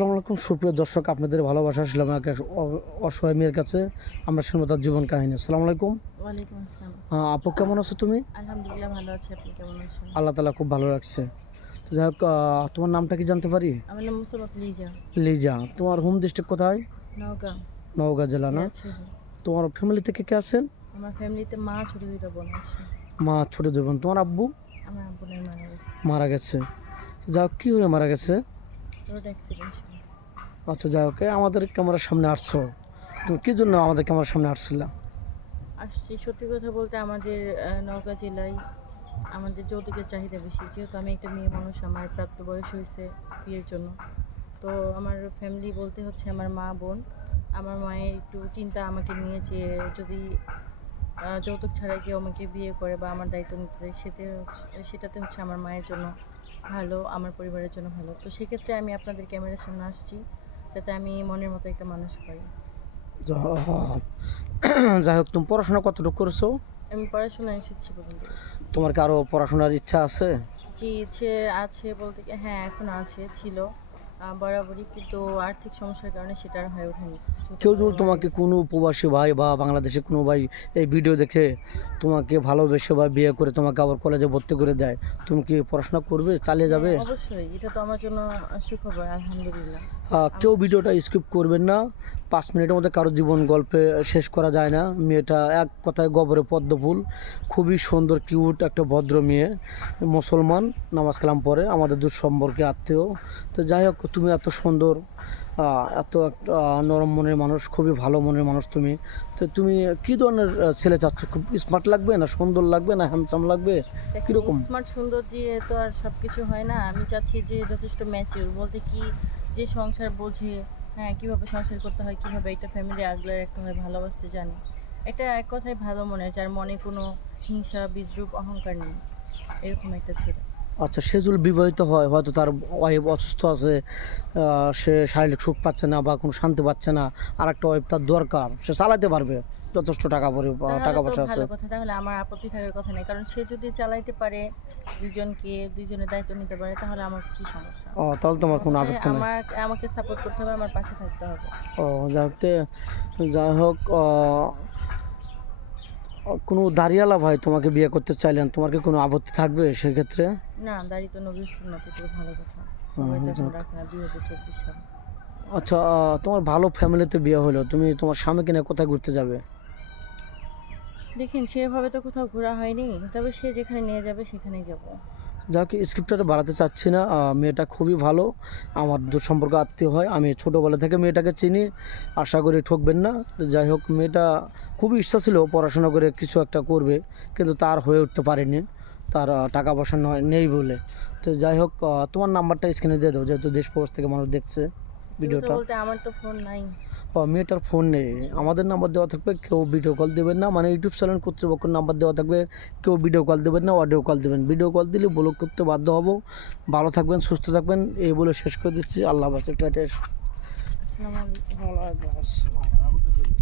আসসালামু আলাইকুম সুপ্রিয় দর্শক, আপনাদের ভালোবাসা ছিলাম এক অসহায় মেয়ের কাছে। আমরা শুনবো তার জীবন কাহিনী। আসসালামু আলাইকুম। ওয়ালাইকুম আসসালাম। আপু কেমন আছো তুমি? আলহামদুলিল্লাহ ভালো আছি। আপনি কেমন আছেন? আল্লাহ তালা খুব ভালো রাখছে। তো যাই হোক, তোমার নামটা কি জানতে পারি? আমার নাম মুসাররত লিজা। লিজা। তোমার হোম ডিস্ট্রিক্ট কোথায়? নওগাঁ। নওগাঁ জেলা না? তোমার ফ্যামিলি থেকে কে আছেন? আমার ফ্যামিলিতে মা, ছোট দুইটা বোন আছে। মা, ছোট দুই বোন। তোমার আব্বু আমার আব্বু নাই, মারা গেছে। মারা গেছে। তো যাই হোক, কী হয়ে মারা গেছে? রোড অ্যাক্সিডেন্ট ছিল। আচ্ছা, যাই হোক, আমাদের ক্যামেরার সামনে আসছো, তুমি কী জন্য আমাদের ক্যামেরার সামনে আসছিলা? আসছি সত্যি কথা বলতে, আমাদের নওগাঁ জেলায় আমাদের যৌতুকের চাহিদা বেশি। যেহেতু আমি একটা মেয়ে মানুষ, আমার প্রাপ্ত বয়স হয়েছে বিয়ের জন্য। তো আমার ফ্যামিলি বলতে হচ্ছে আমার মা, বোন। আমার মায়ের একটু চিন্তা আমাকে নিয়ে, যে যদি যৌতুক ছাড়া কেউ আমাকে বিয়ে করে বা আমার দায়িত্ব নিতে চায়, সেটাতে হচ্ছে আমার মায়ের জন্য ভালো, আমার পরিবারের জন্য ভালো। তো সেক্ষেত্রে আমি আপনাদের ক্যামেরার সামনে আসছি, যাতে আমি মনের মতো একটা মানুষ পাই। যাই হোক, তুমি পড়াশোনা কতটুকু করেছো? আমি পড়াশোনা এসেছি পর্যন্ত করছি। তোমার কি আরও পড়াশোনার ইচ্ছা আছে? জি, ইচ্ছে আছে বলতে কি, হ্যাঁ এখন আছে, ছিল বরাবরই, কিন্তু আর্থিক সমস্যার কারণে সেটা আর হয়ে ওঠেনি। কেউ যদি তোমাকে কোনো প্রবাসী ভাই বা বাংলাদেশে কোনো ভাই এই ভিডিও দেখে তোমাকে ভালোবেসে বা বিয়ে করে তোমাকে আবার কলেজে ভর্তি করে দেয়, তুমি কি পড়াশোনা করবে, চালিয়ে যাবে? অবশ্যই, এটা তো আমার জন্য সুখবর, আলহামদুলিল্লাহ। কেউ ভিডিওটা স্কিপ করবেন না। 5 মিনিটের মধ্যে কারো জীবন গল্পে শেষ করা যায় না। মেয়েটা এক কথায় গবরে পদ্ম ফুল, খুবই সুন্দর কিউট একটা ভদ্র মেয়ে, মুসলমান, নামাজ কালাম পড়ে, আমাদের দূর সম্পর্কে আত্মীয়। তো যাই হোক, তুমি এত সুন্দর, এত একটা নরম মনের মানুষ, খুবই ভালো মনের মানুষ তুমি। তো তুমি কী ধরনের ছেলে চাচ্ছ? খুব স্মার্ট লাগবে, না সুন্দর লাগবে, না হ্যান্ডসাম লাগবে, কীরকম? স্মার্ট সুন্দর দিয়ে তো আর সব কিছু হয় না। আমি চাচ্ছি যে যথেষ্ট ম্যাচিউর, বলতে কি, যে সংসার বোঝে, হ্যাঁ কীভাবে সংসার করতে হয়, কীভাবে একটা ফ্যামিলি আগলে রাখতে হয়, ভালোবাসতে জানে। এটা এক কথায় ভালো মনে, যার মনে কোনো হিংসা, বিদ্রুপ, অহংকার নেই, এরকম একটা ছেলে। আচ্ছা, সে যদি বিবাহিত হয়, হয়তো তার ওয়াইফ অসুস্থ আছে, সে শারীরিক সুখ পাচ্ছে না বা কোনো শান্তি পাচ্ছে না, আর একটা ওয়াইফ তার দরকার, সে চালাতে পারবে, যথেষ্ট টাকা পয়সা আছে। ভালো কথা, তাহলে আমার আপত্তি থাকার কথা নেই, কারণ সে যদি চালাইতে পারে, দুজনের দায়িত্ব নিতে পারে, তাহলে আমার কি সমস্যা? তাহলে তোমার কোনো আপত্তি নেই। আমাকে সাপোর্ট করতে হবে, আমার পাশে থাকতে হবে। ও, যাই হোক, কোনো দাঁড়িয়ালা ভাই তোমাকে বিয়ে করতে চাইলেন, তোমার কি কোনো আপত্তি থাকবে সেক্ষেত্রে? না, দাড়ি তো নবীর সুন্নাত, এটা ভালো কথা। সবাই তো এখন রাখে না, 2024 সাল। আচ্ছা, তোমার ভালো ফ্যামিলিতে বিয়ে হলো, তুমি তোমার স্বামীকে নিয়ে কোথায় ঘুরতে যাবে? দেখেন, সেভাবে তো কোথাও ঘোরা হয়নি, তবে সে যেখানে নিয়ে যাবে সেখানেই যাব। যা কি স্ক্রিপ্টটা বাড়াতে চাচ্ছি না। মেয়েটা খুবই ভালো, আমার দূর সম্পর্ক আত্মীয় হয়, আমি ছোটোবেলা থেকে মেয়েটাকে চিনি, আশা করি ঠকবেন না। যাই হোক, মেয়েটা খুবই ইচ্ছা ছিল পড়াশোনা করে কিছু একটা করবে, কিন্তু তার হয়ে উঠতে পারেনি, তার টাকা পয়সা নেই বলে। তো যাই হোক, তোমার নাম্বারটা স্ক্রিনে দিয়ে দাও, যেহেতু দেশ প্রবাস থেকে মানুষ দেখছে ভিডিওটা। বলতে আমার তো ফোন নাই। মেয়েটার ফোন নেই, আমাদের নাম্বার দেওয়া থাকবে, কেউ ভিডিও কল দেবেন না, মানে ইউটিউব চ্যানেল কর্তৃপক্ষের নাম্বার দেওয়া থাকবে, কেউ ভিডিও কল দেবেন না, অডিও কল দেবেন। ভিডিও কল দিলে ব্লক করতে বাধ্য হব। ভালো থাকবেন, সুস্থ থাকবেন, এই বলে শেষ করে দিচ্ছি। আল্লাহ হাফেজ। আসসালামু আলাইকুম।